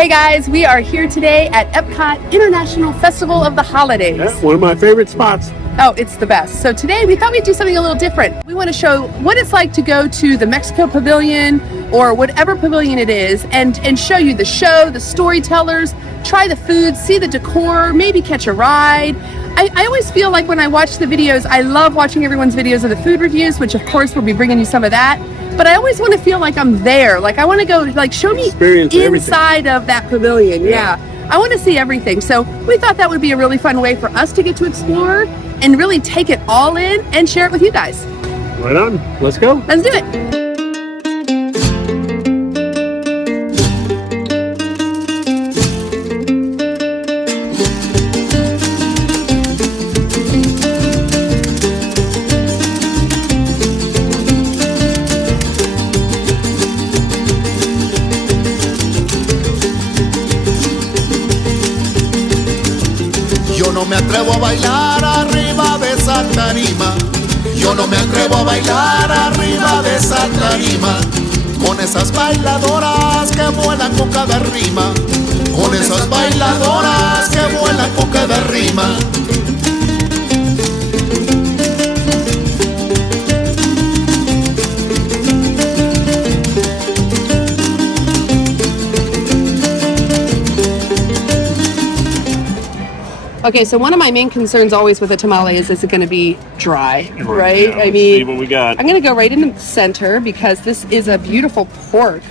Hey guys, we are here today at EPCOT International Festival of the Holidays. Yeah, one of my favorite spots. Oh, it's the best. So today we thought we'd do something a little different. We want to show what it's like to go to the Mexico Pavilion or whatever pavilion it is and show you the show, the storytellers, try the food, see the decor, maybe catch a ride. I always feel like when I watch the videos, I love watching everyone's videos of the food reviews, which of course we'll be bringing you some of that. But I always want to feel like I'm there. Like I want to go, like show me inside of that pavilion. Yeah. I want to see everything. So we thought that would be a really fun way for us to get to explore and really take it all in and share it with you guys. Right on. Let's go. Let's do it. Yo no me atrevo a bailar arriba de esa tarima. Yo no me atrevo a bailar arriba de esa tarima. Con esas bailadoras que vuelan con cada rima. Con esas bailadoras que vuelan con cada rima. Okay, so one of my main concerns always with a tamale is it going to be dry, right? Yeah, I mean, see what we got. I'm going to go right in the center because this is a beautiful pork.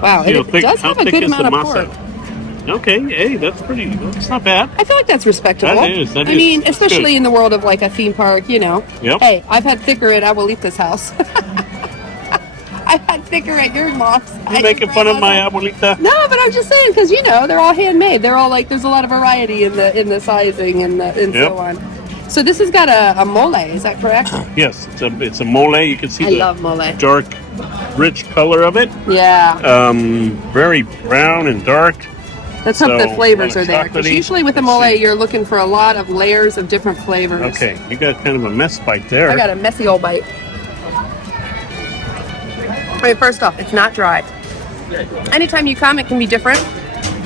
Wow, and it does have a good amount of pork. Okay, hey, that's pretty, that's not bad. I feel like that's respectable. That is. I mean, especially in the world of like a theme park, you know. Yep. Hey, I've had thicker at Abuelita's house. I've had thicker at your mom's. You're making fun of my abuelita? No, but I'm just saying because you know they're all handmade. They're all like there's a lot of variety in the sizing and so on. So this has got a mole. Is that correct? Yes, it's a mole. You can see I love mole. Dark, rich color of it. Yeah. Very brown and dark. Let's hope the flavors are there. Because chocolatey. usually with the mole, you're looking for a lot of layers of different flavors. Okay, you got kind of a mess bite there. I got a messy old bite. All right, first off, it's not dry. Anytime you come, it can be different,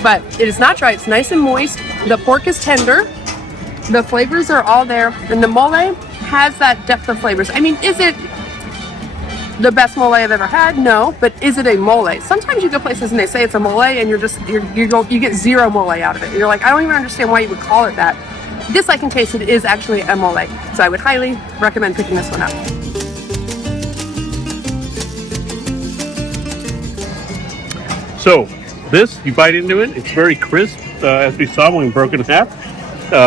but it is not dry. It's nice and moist. The pork is tender. The flavors are all there, and the mole has that depth of flavors. I mean, is it the best mole I've ever had? No, but is it a mole? Sometimes you go places and they say it's a mole, and you get zero mole out of it. You're like, I don't even understand why you would call it that. This I can taste it is actually a mole, so I would highly recommend picking this one up. So this, you bite into it, it's very crisp, as we saw when we broke it in half,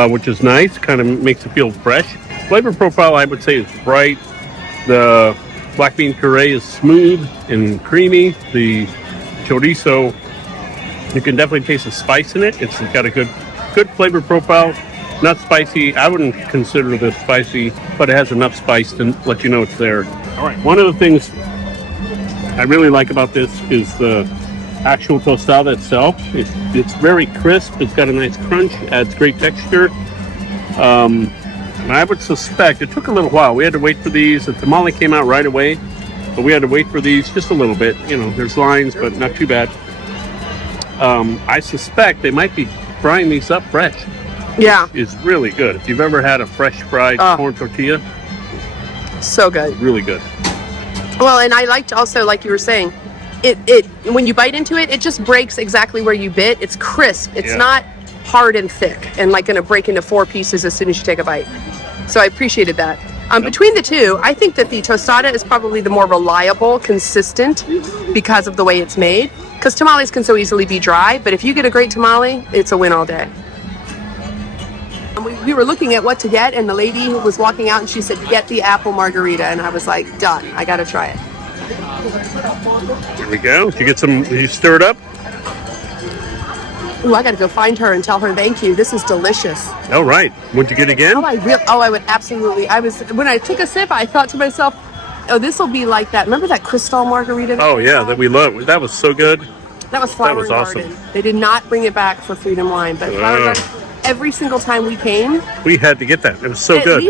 which is nice, kind of makes it feel fresh. Flavor profile, I would say, is bright. The black bean puree is smooth and creamy. The chorizo, you can definitely taste the spice in it. It's got a good flavor profile. Not spicy. I wouldn't consider this spicy, but it has enough spice to let you know it's there. All right, one of the things I really like about this is the actual tostada itself. It's very crisp. It's got a nice crunch. Adds great texture. And I would suspect it took a little while. We had to wait for these. The tamale came out right away, but we had to wait for these just a little bit. You know, there's lines, but not too bad. I suspect they might be frying these up fresh. Yeah, It's really good. If you've ever had a fresh fried corn tortilla, so good. really good. Well, and I liked also, like you were saying, it when you bite into it, it just breaks exactly where you bit. It's crisp. It's not hard and thick and like going to break into 4 pieces as soon as you take a bite. So I appreciated that. Between the two, I think that the tostada is probably the more reliable, consistent because of the way it's made. Because tamales can so easily be dry, but if you get a great tamale, it's a win all day. We were looking at what to get, and the lady who was walking out, and she said, get the apple margarita. And I was like, done. I got to try it. Here we go. Did you get some, you stir it up? Ooh, I got to go find her and tell her thank you. This is delicious. All right. Would you get again? I would absolutely. When I took a sip, I thought to myself, oh, this will be like that. Remember that Cristal margarita? Oh, yeah, that we love. That was so good. That was Flower That was awesome. Garden. They did not bring it back for Freedom Line, but Flower Garden, every single time we came, we had to get that. It was so good.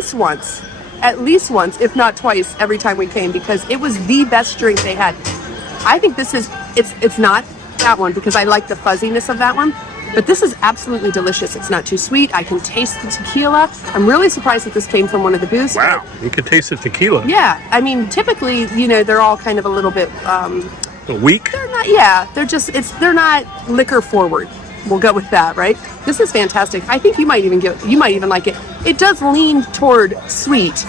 At least once, if not twice, every time we came, because it was the best drink they had. I think this is, it's not that one because I like the fuzziness of that one. But this is absolutely delicious. It's not too sweet. I can taste the tequila. I'm really surprised that this came from one of the booths. Wow, you can taste the tequila. Yeah, I mean, typically, you know, they're all kind of a little bit weak. they're not. Yeah, they're not liquor forward. We'll go with that, right? This is fantastic. I think you might even like it. It does lean toward sweet,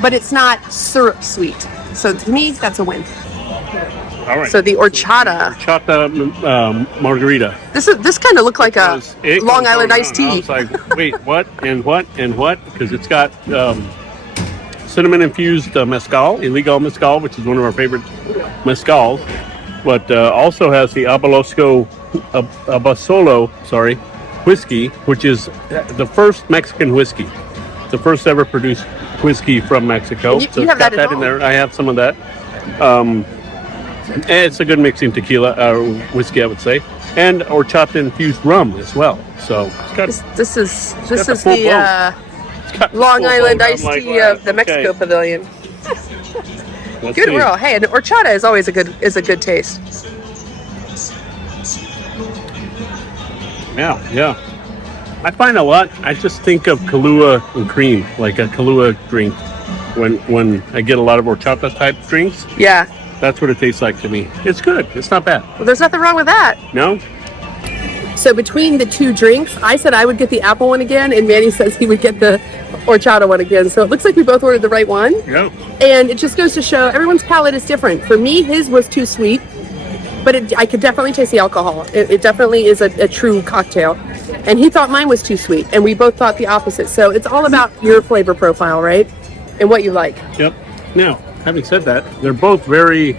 but it's not syrup sweet. So to me, that's a win. All right. So the horchata. Margarita. This kind of looked like a Long Island iced tea. I was like, wait, what? And what? And what? Because it's got cinnamon infused mezcal, illegal mezcal, which is one of our favorite mezcals, but also has the Abasolo whiskey, which is the first Mexican whiskey, the first ever produced whiskey from Mexico. You have got that in there. I have some of that. And it's a good mixing tequila whiskey, I would say, and horchata infused rum as well. So it's got this is the Long Island iced tea of the Mexico Pavilion. Good world. Hey, and horchata is always a good taste. Yeah. I find a lot. I just think of Kahlua and cream, like a Kahlua drink. When I get a lot of horchata type drinks. Yeah. That's what it tastes like to me. It's good. It's not bad. Well, there's nothing wrong with that. No? So between the two drinks, I said I would get the apple one again, and Manny says he would get the horchata one again. So it looks like we both ordered the right one. Yeah. And it just goes to show everyone's palate is different. For me, his was too sweet, but I could definitely taste the alcohol. It definitely is a true cocktail. And he thought mine was too sweet, and we both thought the opposite. So it's all about your flavor profile, right? And what you like. Yep. Now, having said that, they're both very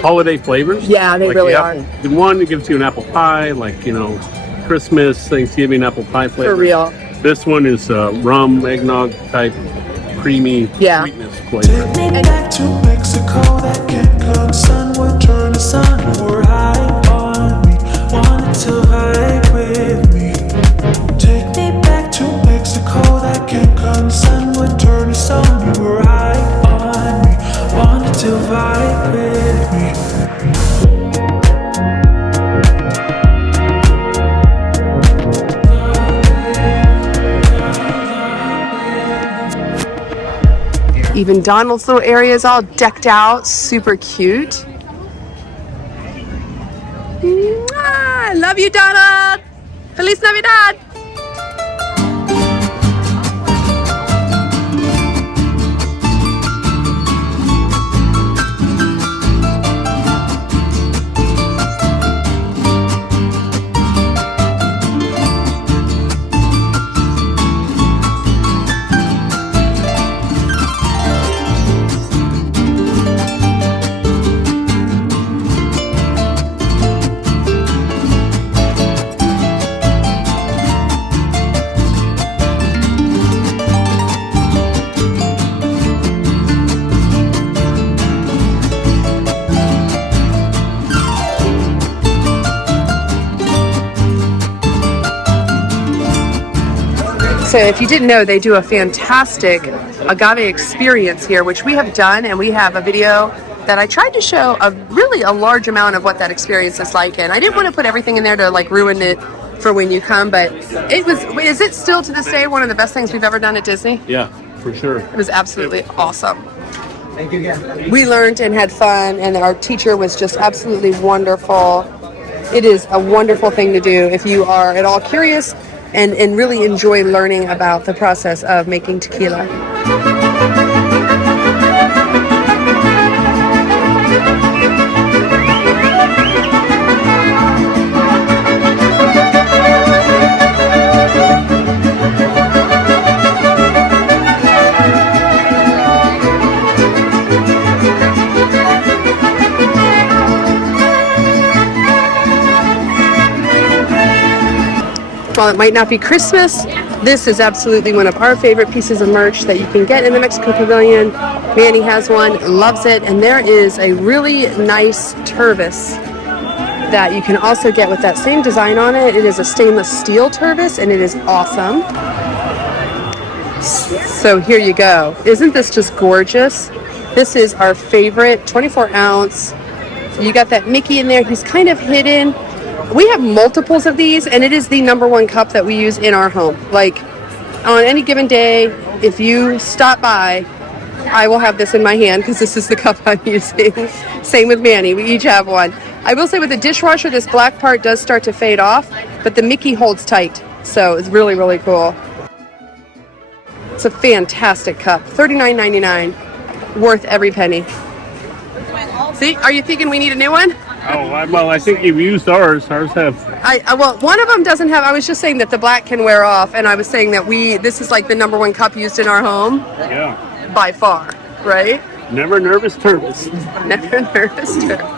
holiday flavors. Yeah, they really are. The one gives you an apple pie, like, you know, Christmas, Thanksgiving apple pie flavor. For real. This one is rum, eggnog type, creamy sweetness flavor. Take me back to Mexico, that can sun would turn the sun or high on me, wanted to vibe with me. Take me back to Mexico, that can sun would turn the sun, you were high on me, wanted to vibe with me. Even Donald's little area is all decked out, super cute. Mwah! I love you, Donald. Feliz Navidad. So if you didn't know, they do a fantastic agave experience here, which we have done, and we have a video that I tried to show a large amount of what that experience is like. And I didn't want to put everything in there to like ruin it for when you come, but is it still to this day one of the best things we've ever done at Disney? Yeah, for sure. It was absolutely awesome. Thank you again. We learned and had fun, and our teacher was just absolutely wonderful. It is a wonderful thing to do if you are at all curious and really enjoy learning about the process of making tequila. While it might not be Christmas, this is absolutely one of our favorite pieces of merch that you can get in the Mexico Pavilion. Manny has one, loves it, and there is a really nice Tervis that you can also get with that same design on it. It is a stainless steel Tervis, and it is awesome. So here you go. Isn't this just gorgeous? This is our favorite 24-ounce So you got that Mickey in there. He's kind of hidden. We have multiples of these, and it is the #1 cup that we use in our home. Like, on any given day, if you stop by, I will have this in my hand because this is the cup I'm using. Same with Manny. We each have one. I will say with the dishwasher, this black part does start to fade off, but the Mickey holds tight. So it's really, really cool. It's a fantastic cup. $39.99. Worth every penny. See, are you thinking we need a new one? Oh, well, I think you've used ours. Ours have. Well, one of them doesn't have. I was just saying that the black can wear off, and I was saying that this is like the #1 cup used in our home. Yeah. By far, right? Never nervous nervous. Never nervous nervous.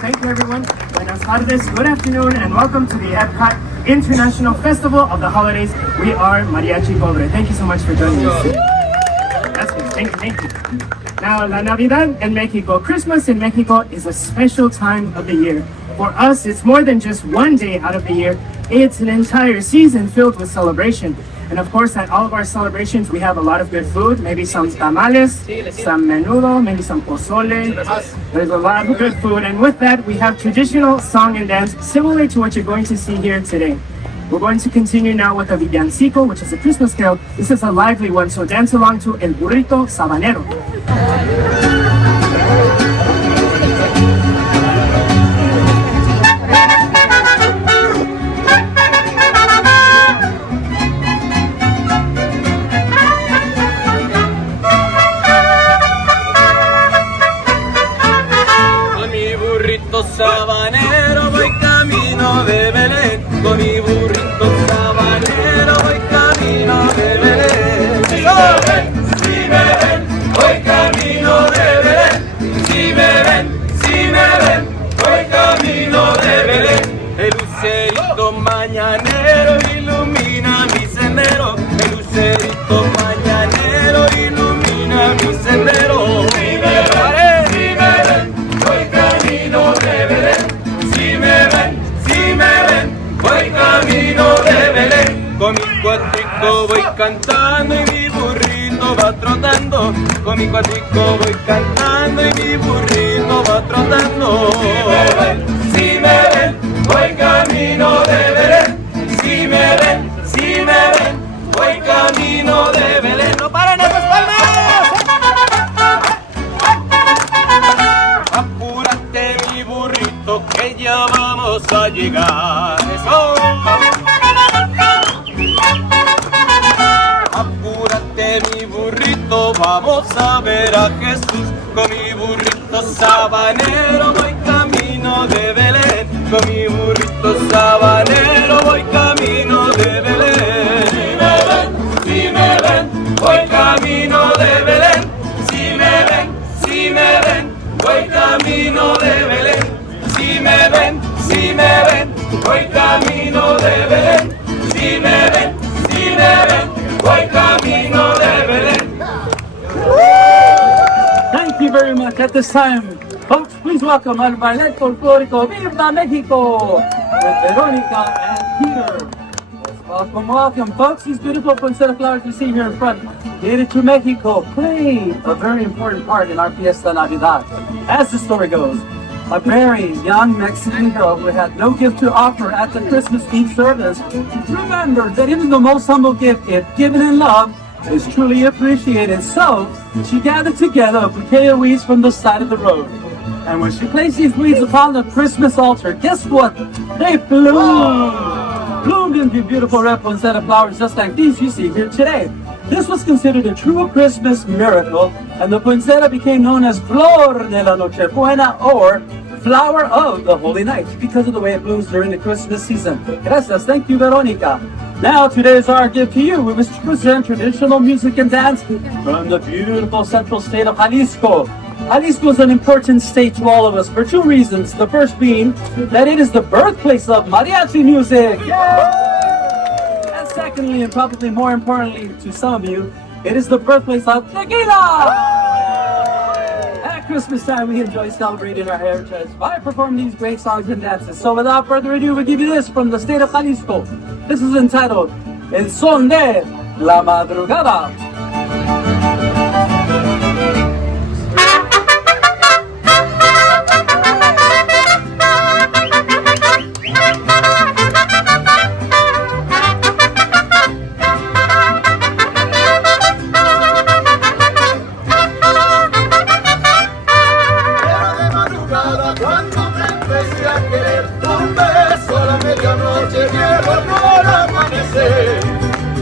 Thank you, everyone. Buenas tardes, good afternoon, and welcome to the EPCOT International Festival of the Holidays. We are Mariachi Cobre. Thank you so much for joining us. That's good. Thank you. Now, La Navidad in Mexico, Christmas in Mexico is a special time of the year. For us, it's more than just one day out of the year. It's an entire season filled with celebration. And of course, at all of our celebrations, we have a lot of good food, maybe some tamales, some menudo, maybe some pozole. There's a lot of good food. And with that, we have traditional song and dance, similar to what you're going to see here today. We're going to continue now with a villancico, which is a Christmas carol. This is a lively one, so dance along to El Burrito Sabanero. Sabanero voy camino de Belén, con mi burrito sabanero voy camino de Belén. Si me ven, voy camino de Belén. Si me ven, voy camino de Belén. El lucerito mañanero ilumina mi sendero. El lucerito mañanero ilumina mi sendero. Si me ven, voy camino de Belén. Si me ven, voy camino de Belén. Con mi cuatrico voy cantando y mi burrito burrito va trotando, con mi cuatrico voy cantando y mi burrito va trotando. Si me ven, voy camino de Belén. Si me ven, voy camino de Belén. ¡No paren esas palmas! Apúrate mi burrito que ya vamos a llegar. ¡Eso! Apúrate mi burrito, vamos a ver a Jesús. Con mi burrito sabanero voy camino de Belén. Con mi burrito sabanero voy camino de Belén. Si me ven, voy camino de Belén. Si me ven, voy camino de Belén. Si me ven, voy camino de Belén. Si me ven, voy camino de Belén. Thank you very much. At this time, folks, please welcome our Ballet Folklorico Viva Mexico with Veronica and Peter. Welcome, welcome, folks. These beautiful poinsettia flowers you see here in front, native to Mexico, play a very important part in our Fiesta Navidad. As the story goes, a very young Mexican girl who had no gift to offer at the Christmas Eve service remembered that even the most humble gift, if given in love, is truly appreciated. So she gathered together a bouquet of weeds from the side of the road. And when she placed these weeds upon the Christmas altar, guess what? They bloomed into beautiful red poinsettia flowers just like these you see here today. This was considered a true Christmas miracle, and the poinsettia became known as Flor de la Nochebuena, or flower of the Holy Night, because of the way it blooms during the Christmas season. Gracias. Thank you, Veronica. Now, today is our gift to you. We wish to present traditional music and dance from the beautiful central state of Jalisco. Jalisco is an important state to all of us for two reasons. The first being that it is the birthplace of mariachi music. And secondly, and probably more importantly to some of you, it is the birthplace of tequila. At Christmas time, we enjoy celebrating our heritage by performing these great songs and dances. So without further ado, we give you this from the state of Jalisco. This is entitled El Son de la Madrugada.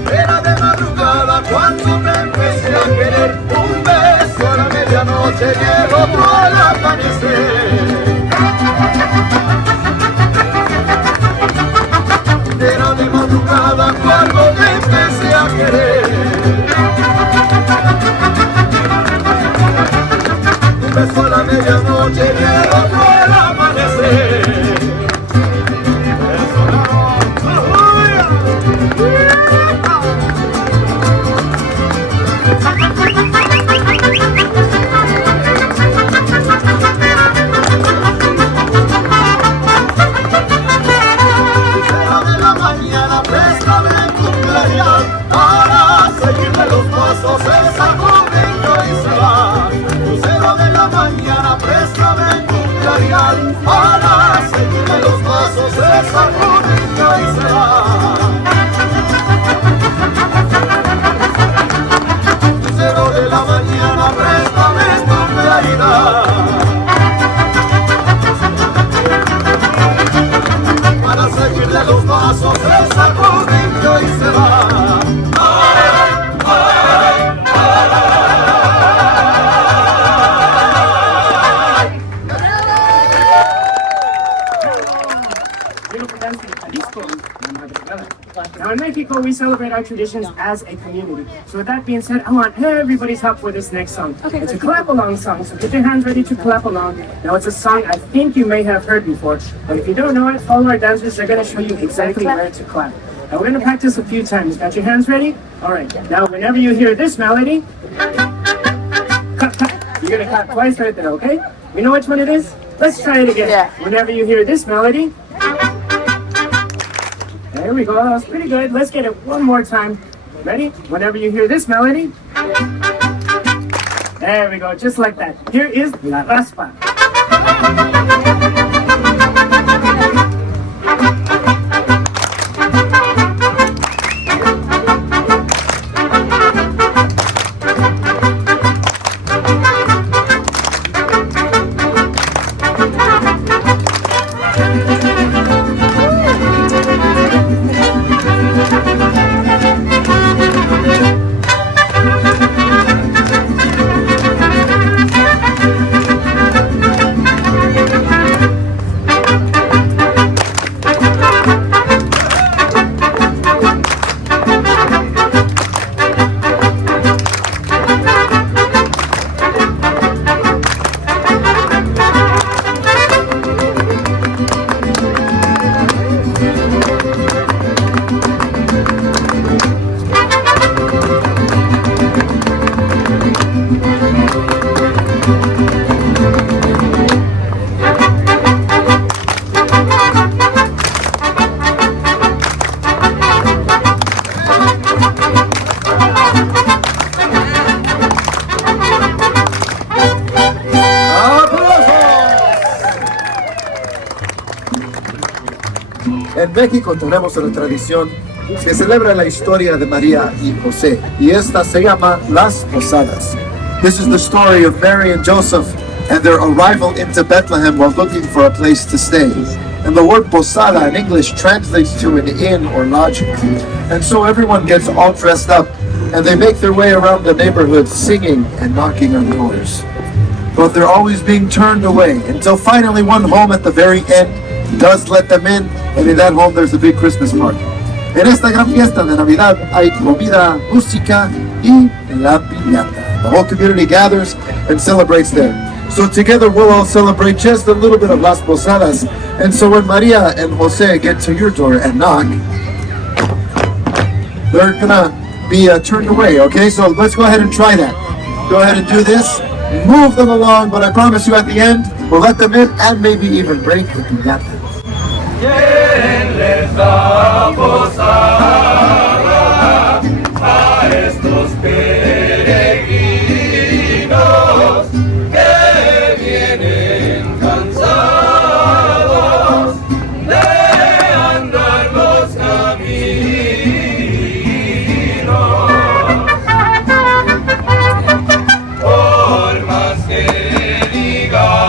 Era de madrugada cuando me empecé a querer. Un beso a la medianoche y el otro al amanecer. Era de madrugada cuando me empecé a querer. Un beso a la medianoche y el otro al amanecer. Para seguirme los pasos, esa rodilla y se va. Lucero de la mañana, préstame tu claridad. Para seguirle los pasos, esa rodilla y se va. Now in Mexico, we celebrate our traditions as a community. So with that being said, I want everybody's help for this next song. Okay, it's a clap along song, so get your hands ready to clap along. Now it's a song I think you may have heard before, but if you don't know it, follow our dancers. They're going to show you exactly where to clap. Now we're going to practice a few times. Got your hands ready? All right. Now whenever you hear this melody, clap, clap. You're going to clap twice right there, okay? You know which one it is? Let's try it again. Yeah. Whenever you hear this melody, there we go, that was pretty good. Let's get it one more time. Ready? Whenever you hear this melody, There we go, just like that. Here is La Raspa. En México tenemos una tradición que celebra la historia de María y José, y esta se llama Las Posadas. This is the story of Mary and Joseph and their arrival into Bethlehem while looking for a place to stay. And the word posada in English translates to an inn or lodging. And so everyone gets all dressed up and they make their way around the neighborhood singing and knocking on doors. But they're always being turned away until finally one home at the very end does let them in, and in that home there's a big Christmas party. En esta gran fiesta de Navidad hay comida, música y la piñata. The whole community gathers and celebrates there. So together we'll all celebrate just a little bit of Las Posadas. And so when Maria and Jose get to your door and knock, they're gonna be turned away, okay? So let's go ahead and try that. Go ahead and do this. Move them along, but I promise you at the end, we'll let them in and maybe even break the piñata. ¿Quién les da posada a estos peregrinos que vienen cansados de andar los caminos? Por más que digáis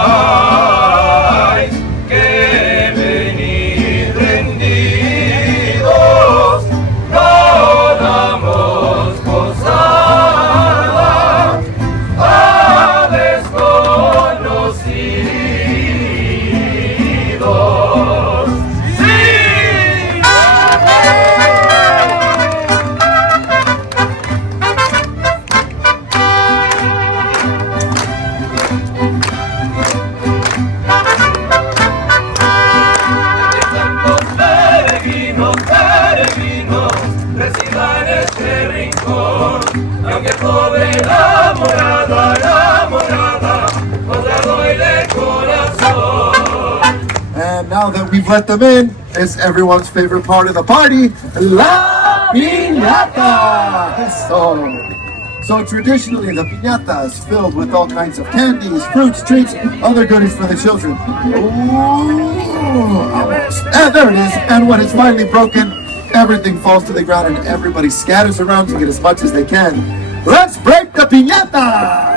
que venid rendidos, no damos posada a desconocidos. ¡Sí! Santos peregrinos, peregrinos, reciban este rincón. Aunque pobre la morada, os la doy de corazón. And now that we've let them in, it's everyone's favorite part of the party, La Piñata! So traditionally, the piñata is filled with all kinds of candies, fruits, treats, other goodies for the children. Ooh, almost. And there it is. And when it's finally broken, everything falls to the ground and everybody scatters around to get as much as they can. Let's break the piñata!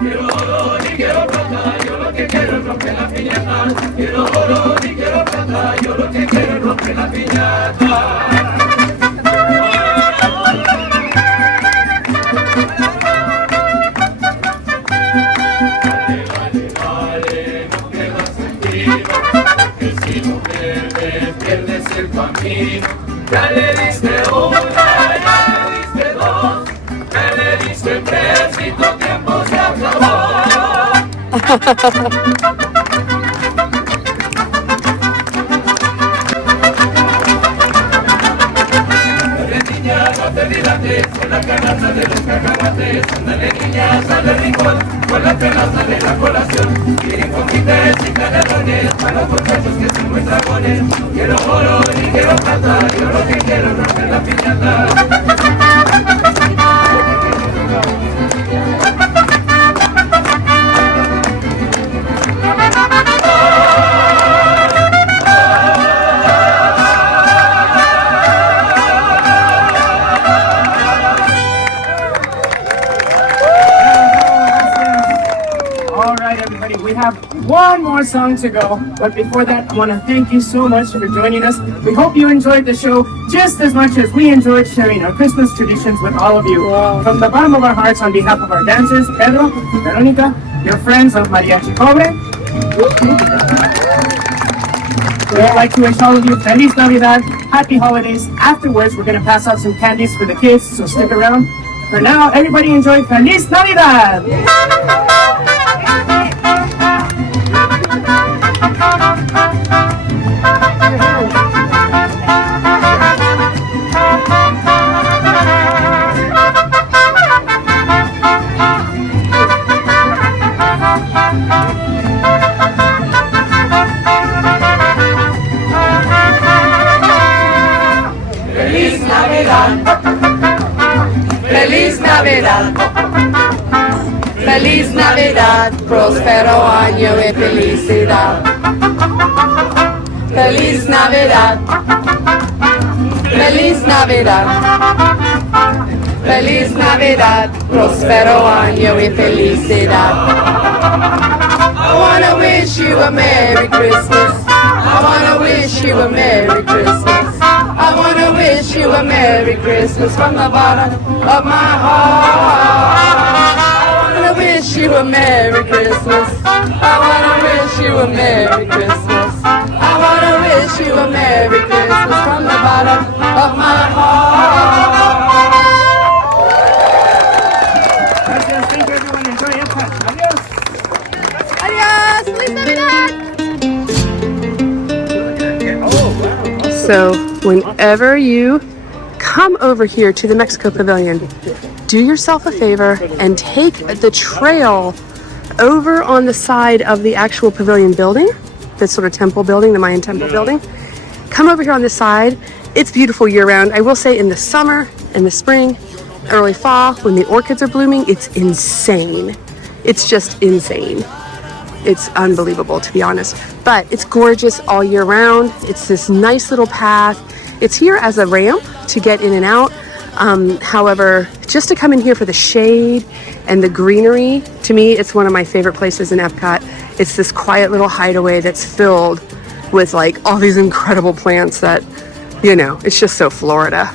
Quiero oro y quiero plata, yo lo que quiero es romper la piñata. Quiero oro y quiero plata, yo lo que quiero es romper la piñata. Vale, no queda sentido, que si no bebes pierdes el camino. Ya le diste una, ya le diste dos, ya le diste tres y tu tiempo se acabó. Niña, no te dilates, tamales, con la canasta de los cacahuates, ándale niña, sale rincón, con la tenaza de la colación. Quieren confites y canelones, para los muchachos que son muy dragones. No quiero oro ni quiero plata, yo lo que quiero es romper la piñata. We have one more song to go, but before that, I want to thank you so much for joining us. We hope you enjoyed the show just as much as we enjoyed sharing our Christmas traditions with all of you. From the bottom of our hearts, on behalf of our dancers, Pedro, Veronica, your friends of Mariachi Cobre, we'd like to wish all of you Feliz Navidad, Happy Holidays. Afterwards, we're going to pass out some candies for the kids, so stick around. For now, everybody enjoy Feliz Navidad! Feliz Navidad, Feliz Navidad, Feliz Navidad, próspero año y felicidad. Feliz Navidad, Feliz Navidad, Feliz Navidad, próspero año y felicidad. I wanna wish you a Merry Christmas. I wanna wish you a Merry Christmas. I wanna wish you a Merry Christmas from the bottom of my heart. I wanna wish you a Merry Christmas. I wanna wish you a Merry Christmas. I wanna wish you a Merry Christmas from the bottom of my heart. Gracias, thank you everyone. Enjoy EPCOT. Adios. Adios! Feliz Navidad! So, whenever you come over here to the Mexico Pavilion, do yourself a favor and take the trail over on the side of the actual pavilion building, this sort of temple building, the Mayan temple building. Come over here on this side. It's beautiful year-round. I will say in the summer, in the spring, early fall, when the orchids are blooming, it's insane. It's just insane. It's unbelievable, to be honest. But it's gorgeous all year round. It's this nice little path. It's here as a ramp to get in and out. However, just to come in here for the shade and the greenery, to me, it's one of my favorite places in EPCOT. It's this quiet little hideaway that's filled with like all these incredible plants that, you know, it's just so Florida.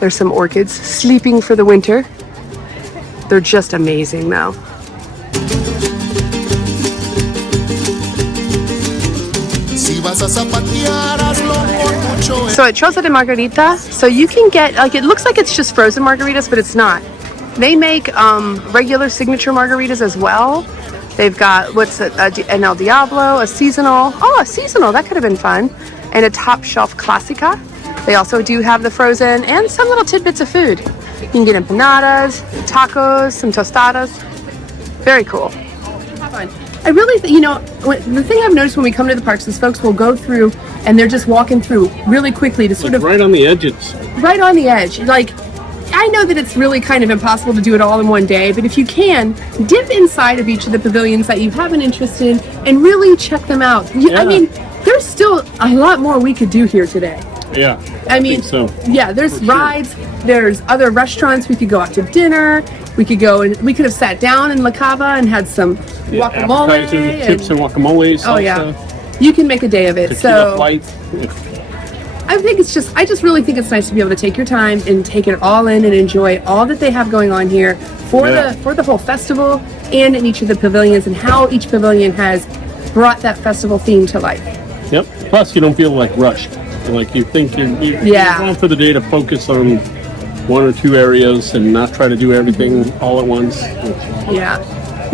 There's some orchids sleeping for the winter. They're just amazing though. So at Choza de Margarita, so you can get, like, it looks like it's just frozen margaritas, but it's not. They make regular signature margaritas as well. They've got, an El Diablo, a seasonal, that could have been fun, and a top shelf Clásica. They also do have the frozen and some little tidbits of food. You can get empanadas, tacos, some tostadas. Very cool. I really, the thing I've noticed when we come to the parks is folks will go through and they're just walking through really quickly to sort of... Right on the edges. Right on the edge. Like, I know that it's really kind of impossible to do it all in one day, but if you can, dip inside of each of the pavilions that you have an interest in and really check them out. I mean, there's still a lot more we could do here today. Yeah. I mean, so. Yeah, there's rides, there's other restaurants, we could go out to dinner, we could go and we could have sat down in La Cava and had some guacamole. Appetizers, chips and guacamole, salsa. Oh yeah. You can make a day of it. Tequila So flights. I just really think it's nice to be able to take your time and take it all in and enjoy all that they have going on here for the whole festival and in each of the pavilions and how each pavilion has brought that festival theme to life. Yep. Plus, you don't feel like rushed. Like you think you're going for the day to focus on one or two areas and not try to do everything all at once. Yeah.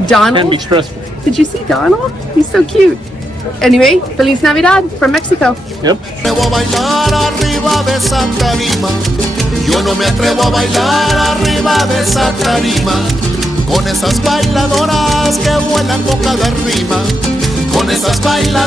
Donald. Can be stressful. Did you see Donald? He's so cute. Anyway, Feliz Navidad from Mexico. Yep. Atrevo a bailar arriba de esa tarima. Yo no me atrevo a bailar arriba de esa tarima. Con esas bailadoras que vuelan con cada rima. Con esas bailadoras.